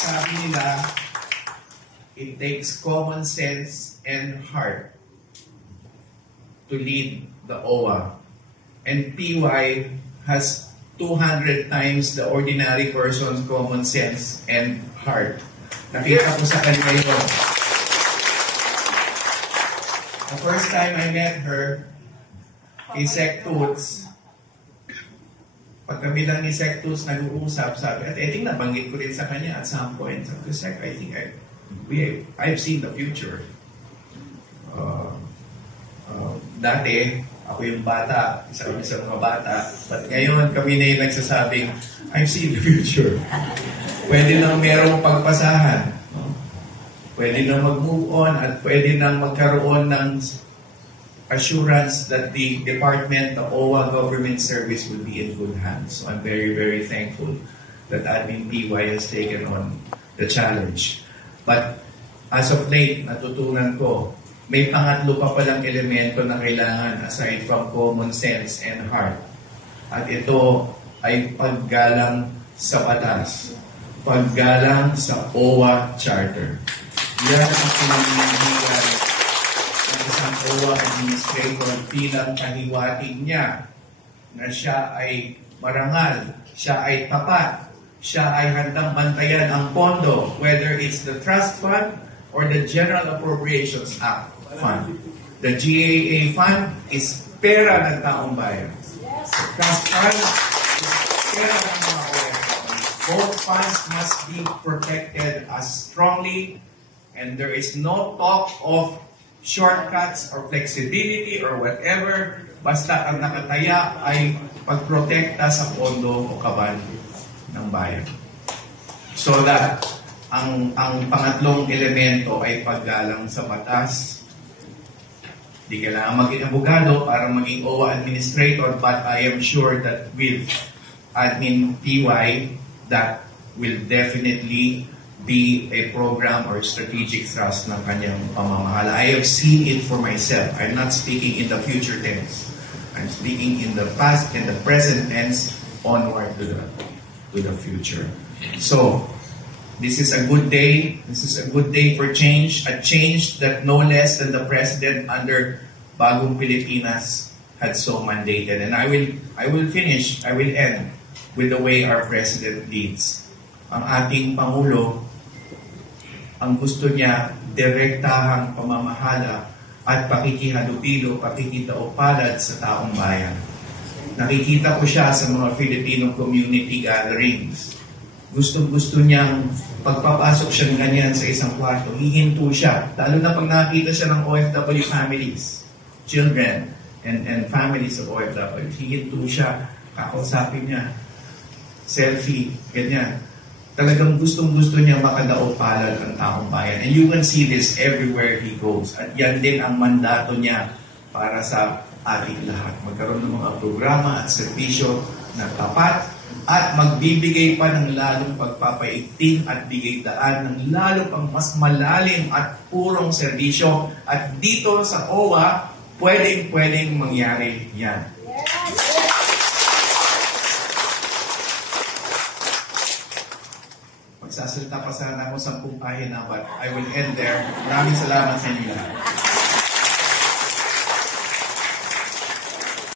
sabi nila, it takes common sense and heart to lead the OWA. And PY has 200 times the ordinary person's common sense and heart. Nakita ko sa kanya yun. The first time I met her, in Sec Toots, pag kami lang ni Sec Toots nag-uusap, sabi, at I think nabanggit ko rin sa kanya at some point, sabi ko, Sec, I think I've seen the future. Dati, ako yung bata, isa kami sa mga bata, but ngayon kami na yung nagsasabing, I've seen the future. Pwede nang merong pagpasahan. Pwede nang mag-move on at pwede nang magkaroon ng assurance that the department, the OWA government service will be in good hands. So I'm very, very thankful that Admin PY has taken on the challenge. But as of late, natutunan ko, may pangatlo pa palang elemento na kailangan aside from common sense and heart. At ito ay paggalang sa batas. Paggalang sa OWA Charter. Yan ang pinamimigay ng isang OWA administrator bilang kahiwatig niya na siya ay marangal, siya ay tapat, siya ay handang bantayan ang pondo, whether it's the trust fund or the General Appropriations Act fund. The GAA fund is pera ng taong bayan. The trust fund is pera ng mga OFW. Both funds must be protected as strongly, and there is no talk of shortcuts or flexibility or whatever, basta ang nakataya ay pagprotekta sa pondo o kaban ng bayan. So that ang pangatlong elemento ay paggalang sa batas. Di kailangan maging abogado para maging OWA administrator, but I am sure that with Admin PY, that will definitely be a program or strategic thrust ng kanyang pamamahala. I have seen it for myself. I'm not speaking in the future tense. I'm speaking in the past and the present tense onward to the future. So, this is a good day. This is a good day for change. A change that no less than the President under Bagong Pilipinas had so mandated. And I will end with the way our President leads. Ang ating Pangulo, ang gusto niya, direktahang pamamahala at pakikihalubilo, pakikitaupalad sa taong bayan. Nakikita ko siya sa mga Filipino community gatherings. Gusto niyang pagpapasok siya ganyan sa isang kwarto, hihinto siya. Lalo na pag nakita siya ng OFW families, children, and families of OFW. Hihinto siya, kakausapin niya, selfie, ganyan. Talagang gustong-gusto niya makadaupalad ang taong bayan. And you can see this everywhere he goes. At yan din ang mandato niya para sa ating lahat. Magkaroon ng mga programa at serbisyo na tapat at magbibigay pa ng lalong pagpapaigting at bigay daan ng lalong pang mas malalim at purong serbisyo. At dito sa OWA, pwedeng mangyari yan. Magsasalita pa sana ako 10 pahina, but I will end there. Maraming salamat sa inyo lahat.